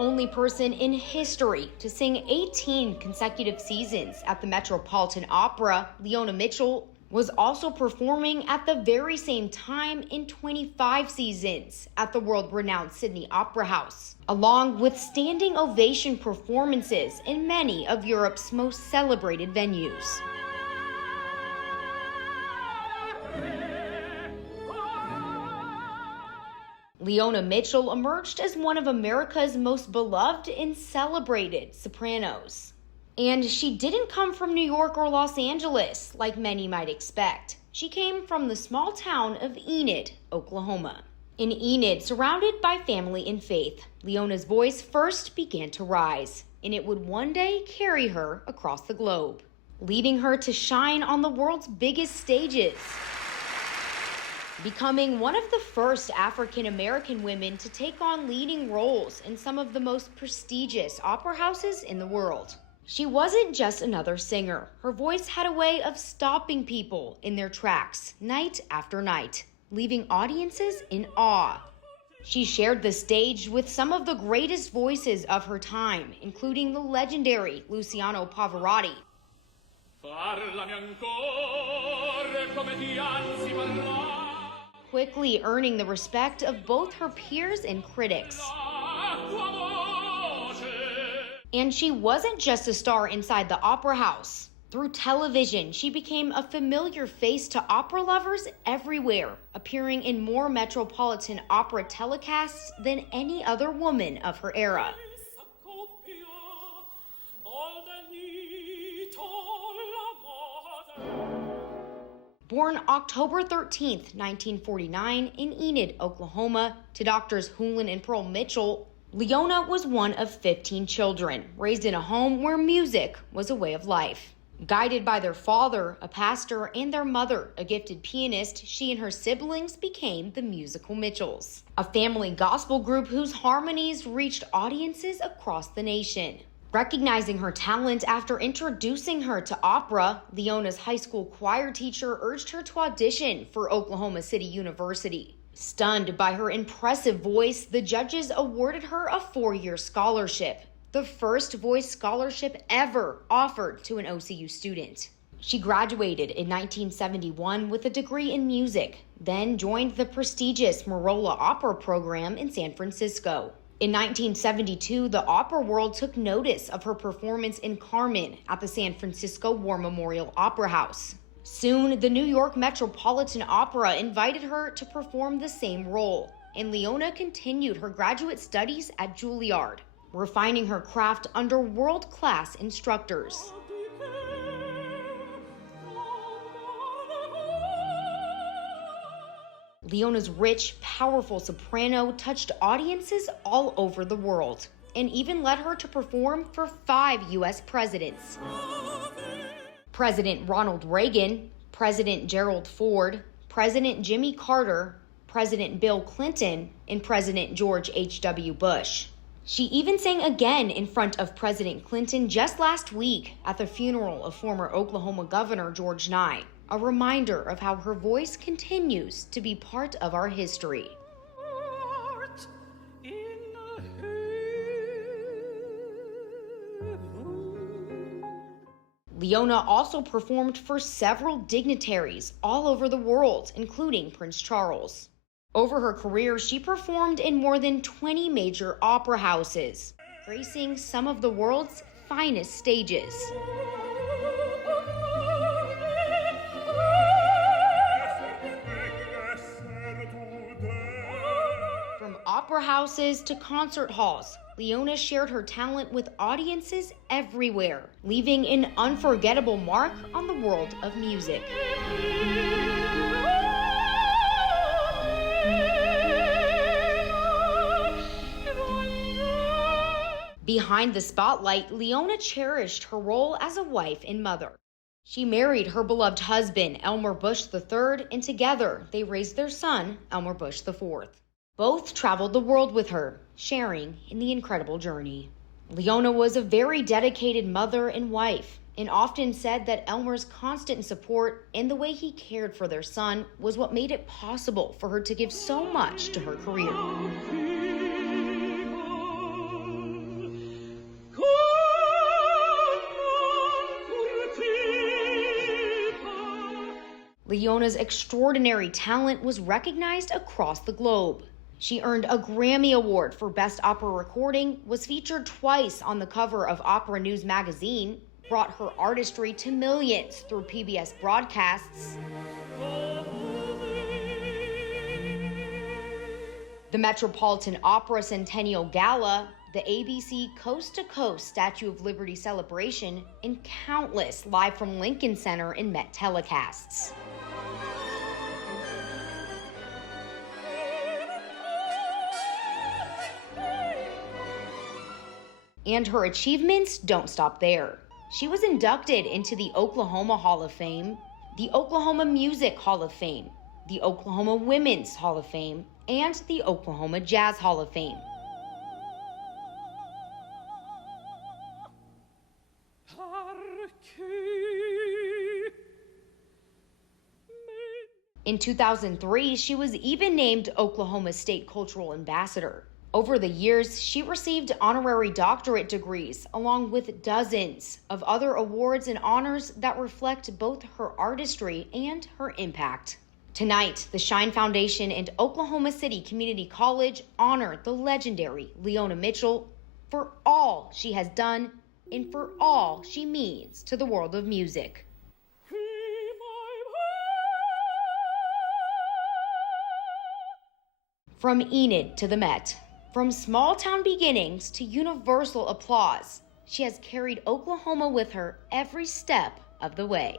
only person in history to sing 18 consecutive seasons at the Metropolitan Opera, Leona Mitchell was also performing at the very same time in 25 seasons at the world-renowned Sydney Opera House, along with standing ovation performances in many of Europe's most celebrated venues. Leona Mitchell emerged as one of America's most beloved and celebrated sopranos. And she didn't come from New York or Los Angeles, like many might expect. She came from the small town of Enid, Oklahoma. In Enid, surrounded by family and faith, Leona's voice first began to rise, and it would one day carry her across the globe, leading her to shine on the world's biggest stages, becoming one of the first African-American women to take on leading roles in some of the most prestigious opera houses in the world. She wasn't just another singer. Her voice had a way of stopping people in their tracks night after night, leaving audiences in awe. She shared the stage with some of the greatest voices of her time, including the legendary Luciano Pavarotti, quickly earning the respect of both her peers and critics. And she wasn't just a star inside the opera house. Through television, she became a familiar face to opera lovers everywhere, appearing in more Metropolitan Opera telecasts than any other woman of her era. Born October 13th, 1949 in Enid, Oklahoma, to doctors Hulin and Pearl Mitchell, Leona was one of 15 children, raised in a home where music was a way of life. Guided by their father, a pastor, and their mother, a gifted pianist, she and her siblings became the Musical Mitchells, a family gospel group whose harmonies reached audiences across the nation. Recognizing her talent after introducing her to opera, Leona's high school choir teacher urged her to audition for Oklahoma City University. Stunned by her impressive voice, the judges awarded her a 4-year scholarship, the first voice scholarship ever offered to an OCU student. She graduated in 1971 with a degree in music, then joined the prestigious Marola Opera program in San Francisco. In 1972, the opera world took notice of her performance in Carmen at the San Francisco War Memorial Opera House. Soon, the New York Metropolitan Opera invited her to perform the same role, and Leona continued her graduate studies at Juilliard, refining her craft under world-class instructors. Leona's rich, powerful soprano touched audiences all over the world, and even led her to perform for 5 U.S. presidents. President Ronald Reagan, President Gerald Ford, President Jimmy Carter, President Bill Clinton, and President George H.W. Bush. She even sang again in front of President Clinton just last week at the funeral of former Oklahoma Governor George Nye, a reminder of how her voice continues to be part of our history. Leona also performed for several dignitaries all over the world, including Prince Charles. Over her career, she performed in more than 20 major opera houses, gracing some of the world's finest stages. From opera houses to concert halls, Leona shared her talent with audiences everywhere, leaving an unforgettable mark on the world of music. Behind the spotlight, Leona cherished her role as a wife and mother. She married her beloved husband, Elmer Bush III, and together they raised their son, Elmer Bush IV. Both traveled the world with her, sharing in the incredible journey. Leona was a very dedicated mother and wife, and often said that Elmer's constant support and the way he cared for their son was what made it possible for her to give so much to her career. Leona's extraordinary talent was recognized across the globe. She earned a Grammy Award for Best Opera Recording, was featured twice on the cover of Opera News magazine, brought her artistry to millions through PBS broadcasts. The Metropolitan Opera Centennial Gala, the ABC Coast to Coast Statue of Liberty celebration, and countless Live from Lincoln Center and Met telecasts. And her achievements don't stop there. She was inducted into the Oklahoma Hall of Fame, the Oklahoma Music Hall of Fame, the Oklahoma Women's Hall of Fame, and the Oklahoma Jazz Hall of Fame. In 2003, she was even named Oklahoma State Cultural Ambassador. Over the years, she received honorary doctorate degrees, along with dozens of other awards and honors that reflect both her artistry and her impact. Tonight, the Shine Foundation and Oklahoma City Community College honor the legendary Leona Mitchell for all she has done and for all she means to the world of music. From Enid to the Met, from small-town beginnings to universal applause, she has carried Oklahoma with her every step of the way.